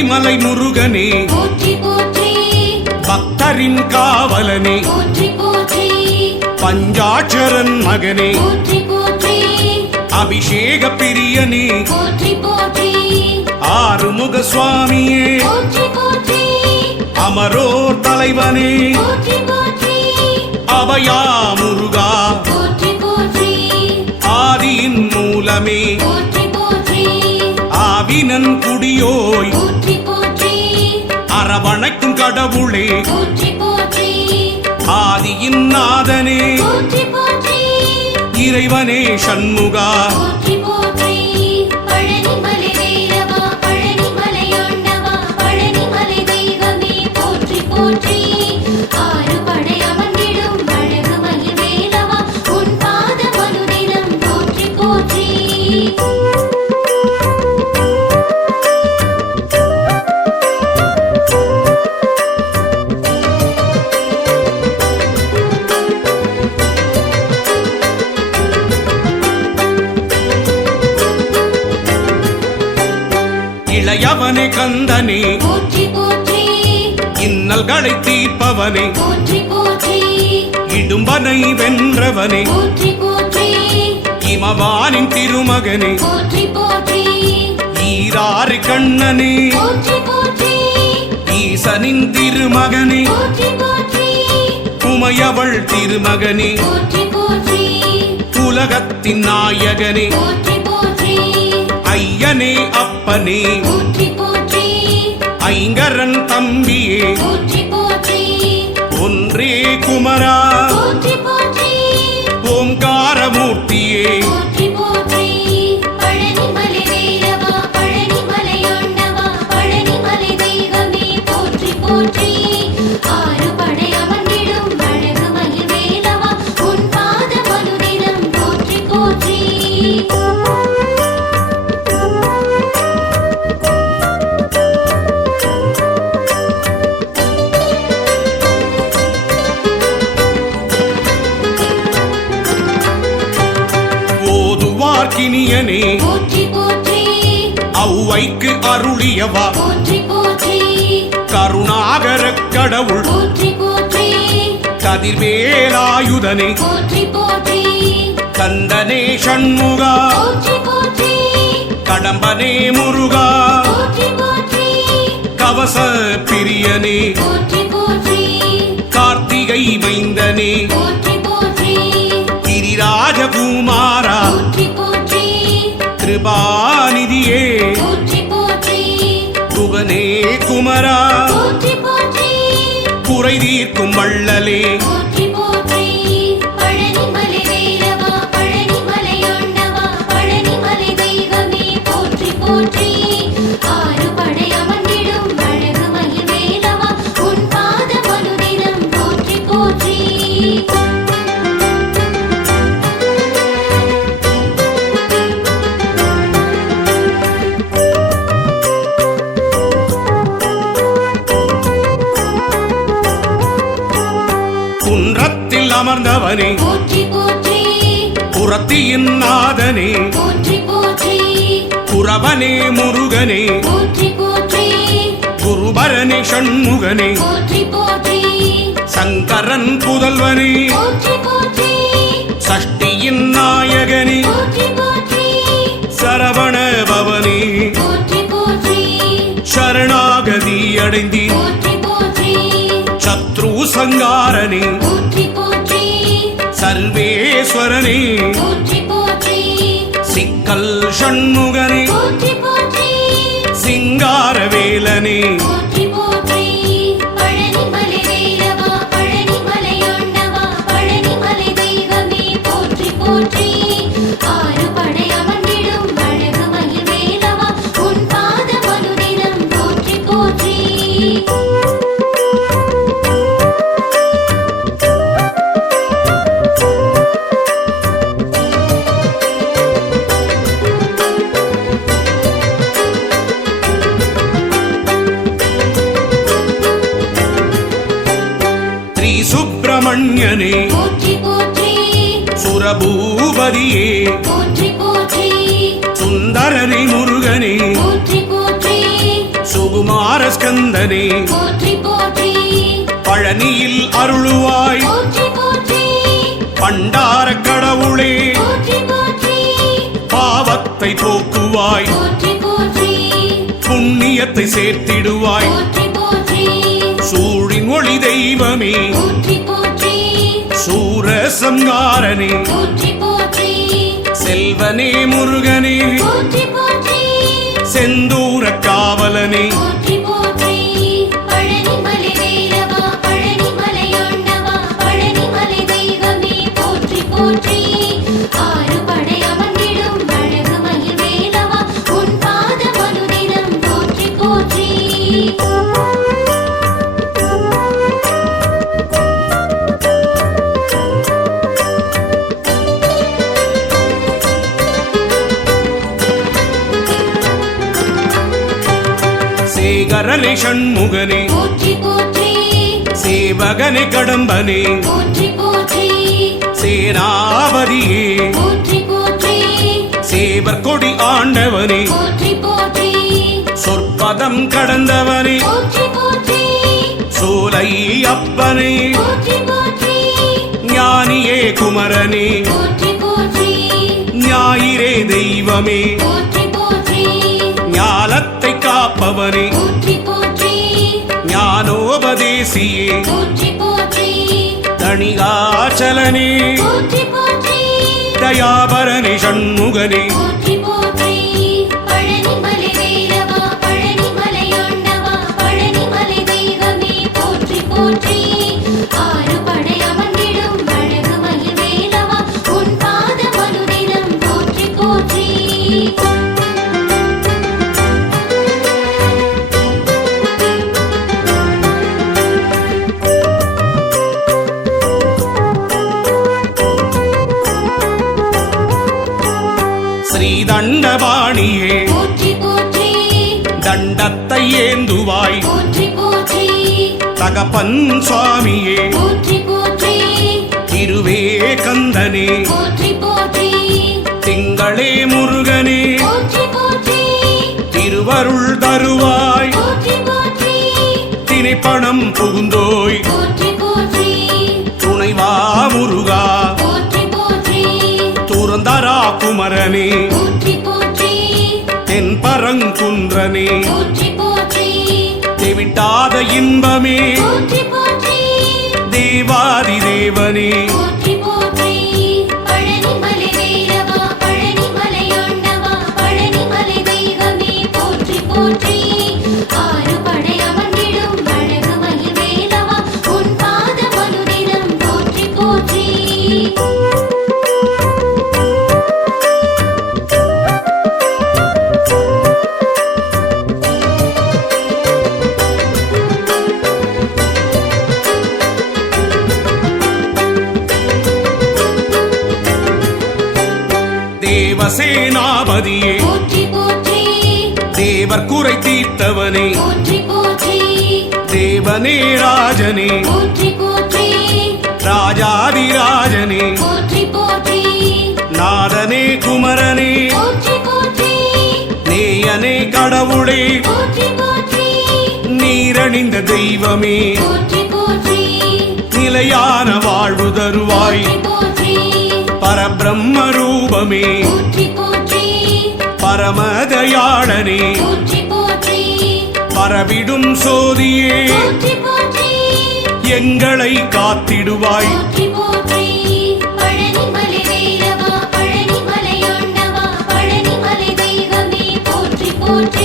பழனிமலை முருகனே. பக்தரின் காவலனே. பஞ்சாட்சரன் மகனே. அபிஷேக பிரியனே. ஆறுமுக சுவாமியே. அமரோர் தலைவனே. அபயா முருகா. அரவணைக்கும் கடவுளே. ஆதியின் நாதனே இறைவனே சண்முகா. இளையவனே கந்தனே. இன்னல்களை தீர்ப்பவனே. இடும்பனை வென்றவனே. இமவானின் திருமகனே. ஈராறு கண்ணனே. ஈசனின் திருமகனே. உமையவள் திருமகனே. உலகத்தின் நாயகனே. ஐயனே அப்பனே. ஐங்கரன் தம்பியே. ஒன்றே குமரா. ஓம்காரமூர்த்தியே. ஓதுவார்க்கினியனே போற்றி போற்றி. ஔவைக்கு அருளியவா. போற்றி போற்றி. கருணாகர கடவுள். போற்றி போற்றி. கதிர்வேலாயுதனே போற்றி போற்றி. கந்தனே சண்முகா. போற்றி போற்றி. கடம்பனே முருகா. போற்றி போற்றி. கவச பிரியனே. போற்றி போற்றி. கார்த்திகை மைந்தனே. போற்றி கிருபாநிதியே குகனே குமரா. குறை தீர்க்கும் வள்ளலே. அமர்ந்தவனே. புறத்தியின் நாதனே. குரவனே முருகனே. குருபரனே போற்றி. சங்கரன் புதல்வனே. சஷ்டியின் நாயகனே. சரவண பவனே. சரணாகதி அடைந்தி சத்ரு சங்காரனே. சர்வேஸ்வரனே. சிக்கல் ஷண்முகனே சிங்காரவேலனே சுப்பிரமணியனே சுரபூபதியே. சுந்தரனே முருகனே. போற்றி போற்றி. சுகு குமார ஸ்கந்தனே பழனியில் அருளுவாய். பண்டார கடவுளே. பாவத்தை போக்குவாய். புண்ணியத்தை சேர்த்திடுவாய். சூழின் ஒளி தெய்வமே. சங்காரனே செல்வனே முருகனே. செந்தூர காவலனே. போற்றி. சேகரனை சண்முகனே. சேவகனை கடம்பனே. போற்றி சேவர் கொடி ஆண்டவனே. சொற்பதம் கடந்தவனே. சோலை அப்பனே. ஞானியே குமரனே. ஞாயிறே தெய்வமே. போற்றி. ஞானோபதேசியே. தணிகாச்சலனே. தயாபரணி சண்முகனே ஸ்ரீதண்டபாணியே போற்றி போற்றி தண்டத்தை ஏந்துவாய். தகப்பன் சுவாமியே. திருவே கந்தனே. திங்களே முருகனே. திருவருள் தருவாய். திணைப்பணம் புகுந்தோய். போற்றி தென் பரங்குன்றனே தெவிட்டாத இன்பமே. தேவாதி தேவனே. போற்றி தேவர் குறை தீர்த்தவனே. தேவனே ராஜனே. ராஜாதிராஜனே நாதனே குமரனே. நேயனே கடவுளே. நீரணிந்த தெய்வமே. நிலையான வாழ்வு தருவாய். பரபிரம்ம ரூபமே பரமதயாளனே. பரவிடும் சோதியே. எங்களை காத்திடுவாய். போற்றி.